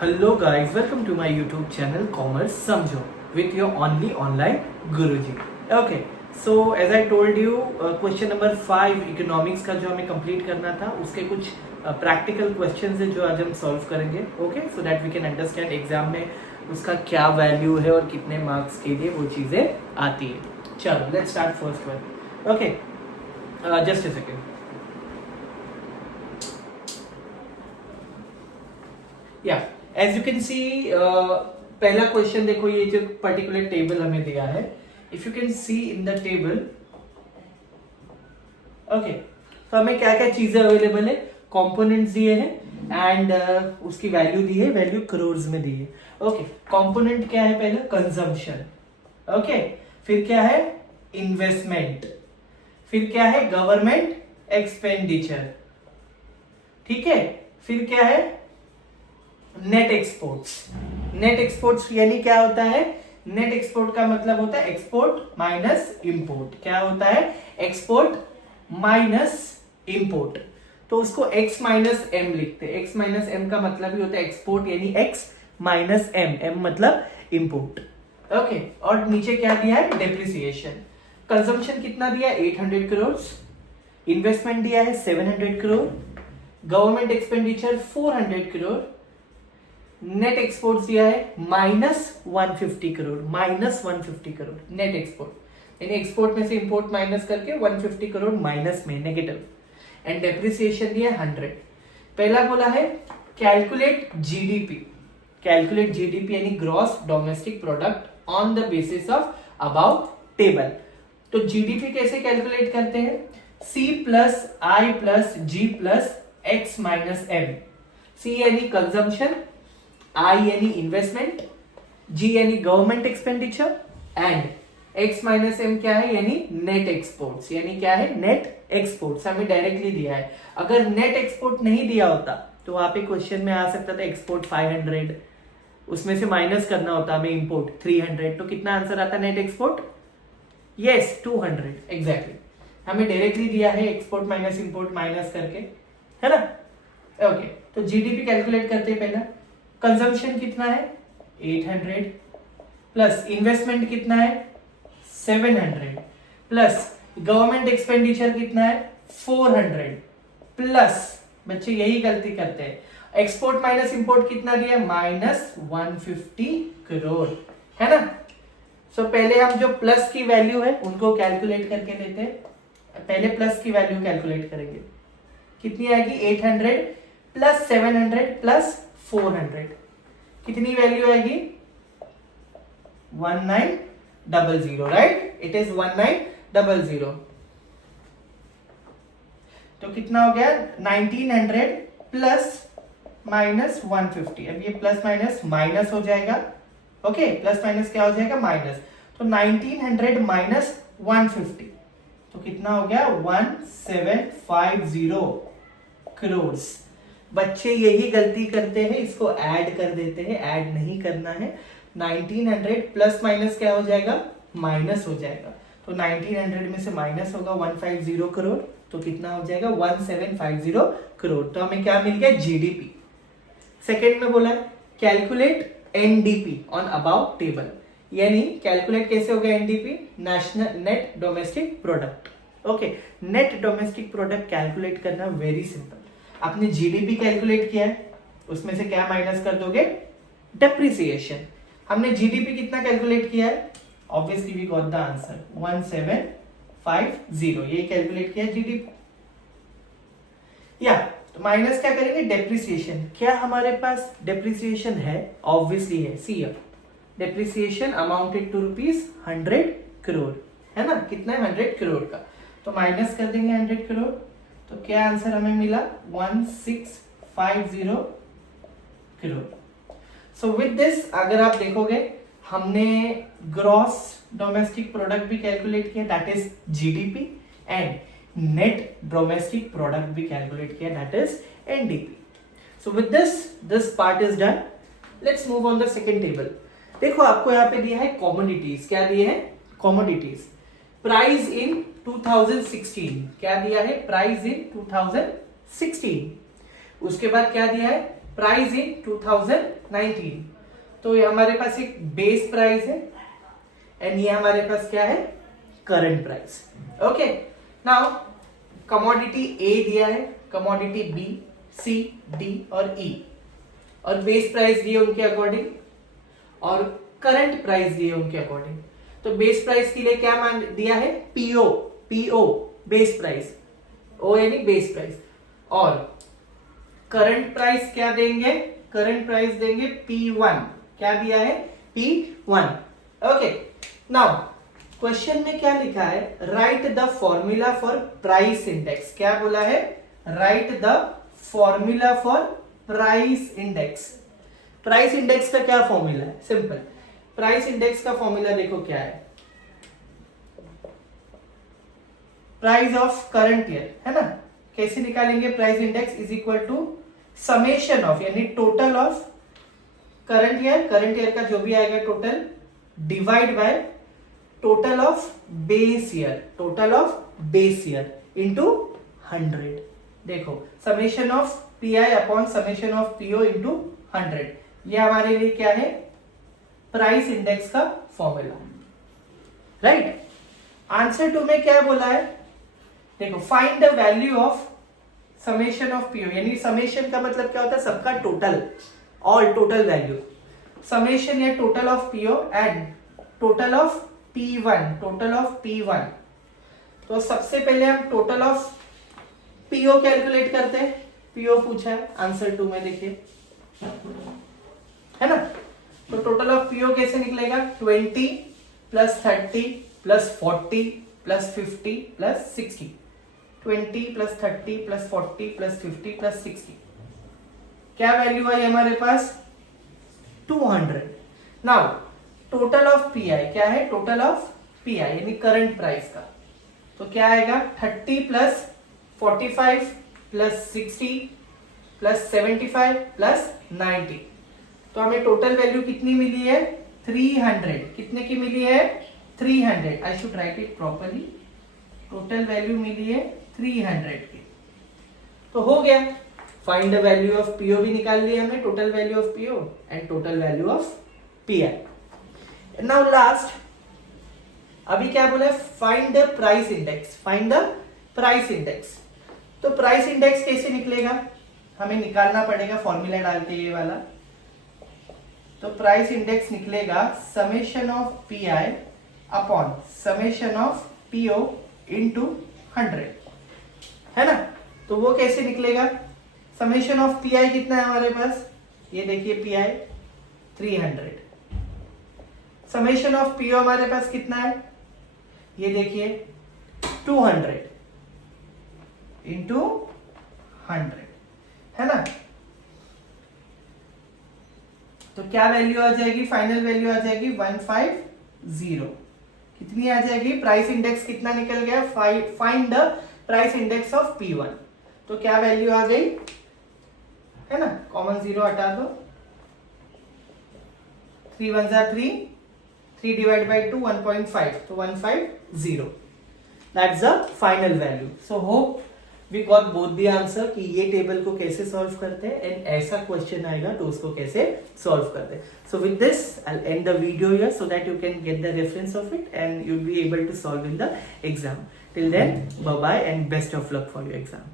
Hello guys, welcome to my YouTube channel Commerce Samjho with your only online Guruji. Okay, so as I told you, question number 5 economics का जो हमें complete करना था उसके कुछ practical questions है जो आज हम सॉल्व करेंगे. Okay, so that we can understand exam में उसका क्या वैल्यू है और कितने मार्क्स के लिए वो चीज़ें आती है. चलो let's start first one. Okay, just a second. या एज यू कैन सी, पहला क्वेश्चन देखो, ये जो पर्टिकुलर टेबल हमें दिया है, if you can see in the table. Okay, तो हमें क्या क्या चीजें अवेलेबल है, कंपोनेंट्स दिए हैं एंड उसकी वैल्यू दी है, वैल्यू करोर्स में दी है. ओके, कंपोनेंट क्या है, पहले कंजम्पशन. ओके, फिर क्या है, इन्वेस्टमेंट, फिर क्या है, गवर्नमेंट एक्सपेंडिचर. ठीक है, फिर क्या है, नेट एक्सपोर्ट्स. नेट एक्सपोर्ट्स यानी क्या होता है, नेट एक्सपोर्ट का मतलब होता है एक्सपोर्ट माइनस इंपोर्ट. क्या होता है, एक्सपोर्ट माइनस इंपोर्ट. तो उसको x माइनस एम लिखते हैं. x माइनस एम का मतलब ही होता है एक्सपोर्ट, यानी x माइनस एम, एम मतलब इंपोर्ट. ओके, और नीचे क्या दिया है, डेप्रिसिएशन. कंजम्पशन कितना दिया है, 800 करोड़. इन्वेस्टमेंट दिया है 700 crore. Government expenditure 400 crore. Net export दिया है -150 करोड़. -150 करोड़ नेट एक्सपोर्ट, यानी एक्सपोर्ट में से इंपोर्ट माइनस करके 150 करोड़ माइनस में, नेगेटिव. एंड डेप्रिसिएशन दिया 100. पहला बोला है कैलकुलेट जीडीपी. कैलकुलेट जीडीपी यानी gross domestic product on the basis of about table. तो जीडीपी कैसे कैलकुलेट करते हैं, C plus I plus G plus X minus M. C यानी कंजम्पशन, I यानी इन्वेस्टमेंट, G यानी government expenditure and X minus M क्या है, यानी नेट एक्सपोर्ट्स. यानी क्या है, नेट एक्सपोर्ट्स हमें डायरेक्टली दिया है. अगर नेट एक्सपोर्ट नहीं दिया होता तो वहां पे क्वेश्चन में आ सकता था एक्सपोर्ट 500, उसमें से माइनस करना होता हमें इंपोर्ट 300, तो कितना आंसर आता नेट एक्सपोर्ट, यस 200 एग्जैक्टली. हमें डायरेक्टली दिया है एक्सपोर्ट माइनस इंपोर्ट माइनस करके, है ना. ओके, तो जीडीपी कैलकुलेट करते हैं. पहला कंजम्पशन कितना है 800 प्लस इन्वेस्टमेंट कितना है 700 प्लस गवर्नमेंट एक्सपेंडिचर कितना है 400 प्लस, बच्चे यही गलती करते हैं, एक्सपोर्ट माइनस इंपोर्ट कितना दिया, -150 करोड़, है ना. सो पहले हम जो प्लस की वैल्यू है उनको कैलकुलेट करके लेते हैं. पहले प्लस की वैल्यू कैलकुलेट करेंगे, कितनी आएगी, 800 प्लस 700 प्लस 400, कितनी वैल्यू आएगी, 1900, राइट. It is 1900. तो कितना हो गया, 1900 प्लस माइनस 150. अब ये प्लस माइनस माइनस हो जाएगा. ओके, प्लस माइनस क्या हो जाएगा, माइनस. तो 1900 माइनस 150, तो कितना हो गया, 1750 करोड़. बच्चे यही गलती करते हैं, इसको ऐड कर देते हैं. ऐड नहीं करना है. 1900 प्लस माइनस क्या हो जाएगा, माइनस हो जाएगा. तो 1900 में से माइनस होगा 150 करोड़, तो कितना हो जाएगा 1750 करोड़. तो हमें क्या मिल गया, जीडीपी. सेकेंड में बोला calculate NDP on about table. यानी कैलकुलेट कैसे होगा NDP, national net domestic product. Okay, net domestic product calculate करना वेरी सिंपल. आपने जीडीपी कैलकुलेट किया है, उसमें से क्या माइनस कर दोगे, डेप्रिसिएशन. हमने जीडीपी कितना कैलकुलेट किया है, obviously we got the answer 1750. ये कैलकुलेट किया जीडीपी. या तो माइनस क्या करेंगे, डेप्रिसिएशन. क्या हमारे पास डेप्रिसिएशन है, ऑब्वियसली है. सी अब डेप्रिसिएशन अमाउंटेड टू ₹100 करोड़, है ना. कितना है, 100 करोड़ का. तो माइनस कर देंगे 100 करोड़, तो क्या आंसर हमें मिला, 1650 करोड़. सो विद दिस अगर आप देखोगे, हमने ग्रॉस डोमेस्टिक प्रोडक्ट भी कैलकुलेट किया, that is GDP, and net domestic product भी कैलकुलेट किया, that is NDP. So with this part is done. Let's move on the second table. देखो आपको यहाँ पे दिया है कॉमोडिटीज. क्या दिए हैं, कॉमोडिटीज. प्राइस इन 2016, क्या दिया है, प्राइस इन 2016. उसके बाद क्या दिया है, प्राइस इन 2019। तो ये हमारे पास एक बेस प्राइस है एंड ये हमारे पास क्या है, current price. Okay, now commodity A दिया है, कमोडिटी बी, सी, डी और ई, और बेस प्राइस दिए उनके अकॉर्डिंग और करंट प्राइस दिए उनके अकॉर्डिंग। तो बेस प्राइस के लिए क्या मान दिया है, पीओ, पीओ बेस प्राइस, ओ यानी बेस प्राइस, और करंट प्राइस क्या देंगे, करंट प्राइस देंगे P1, क्या दिया है, P1। ओके, नाउ क्वेश्चन में क्या लिखा है, right the formula for price index. क्या बोला है, right the formula for price index. Price index का क्या फॉर्मूला है, सिंपल, प्राइस इंडेक्स का फॉर्मूला देखो क्या है, प्राइस ऑफ करंट ईयर, है ना। कैसे निकालेंगे, price index is equal to summation of, यानी total of current year, current year का जो भी आएगा total, divide by total of base year, total of base year into 100। देखो, summation of PI upon summation of PO into 100, ये हमारे लिए क्या है, प्राइस इंडेक्स का फॉर्मूला, राइट। आंसर 2 में क्या बोला है, देखो, find the value of summation of PO, यानी समेशन का मतलब क्या होता है, सबका total, all total value, summation या total of PO and total of P1, total of P1। तो सबसे पहले हम टोटल ऑफ पीओ कैलकुलेट करते हैं, पीओ पूछा है आंसर 2 में, देखिए, है ना। तो टोटल ऑफ पीओ कैसे निकलेगा, 20 plus 30 plus 40 plus 50 plus 60, 20 plus 30 plus 40 plus 50 plus 60, क्या वैल्यू आई हमारे पास, 200। नाउ टोटल ऑफ पीआई क्या है, टोटल ऑफ पीआई यानी करंट प्राइस का, तो क्या आएगा, 30 प्लस 45 प्लस 60 प्लस 75 प्लस 90। तो हमें टोटल वैल्यू कितनी मिली है, 300। कितने की मिली है, 300। I should write it properly, total value मिली है 300 की। तो हो गया, find the value of PO भी निकाल लिया हमने, total value of PO and total value of PI. Now last, अभी क्या बोला है, find the price index, find the price index. तो प्राइस इंडेक्स कैसे निकलेगा, हमें निकालना पड़ेगा फॉर्मूला डाल के, ये वाला। तो प्राइस इंडेक्स निकलेगा summation of PI upon summation of PO into 100, है ना। तो वो कैसे निकलेगा, समेशन ऑफ पीआई कितना है हमारे पास, ये देखिए पीआई 300, समेशन ऑफ पीओ हमारे पास कितना है, ये देखिए 200 इंटू 100, है ना। तो क्या वैल्यू आ जाएगी, फाइनल वैल्यू आ जाएगी 150। कितनी आ जाएगी, प्राइस इंडेक्स कितना निकल गया, find the price index of P1। तो क्या वैल्यू आ गई, है ना, कॉमन जीरो हटा दो, 3 1 जा 3, 3 डिवाइड बाई 2 1.5, तो 150। That's the final value. So hope we got both the answer कि ये टेबल को कैसे सॉल्व करते हैं एंड ऐसा क्वेश्चन आएगा तो उसको कैसे सॉल्व करते हैं। So with this I will end the video here so that you can get the reference of it and you will be able to solve in the exam. Till then, bye bye and best of luck for your exam.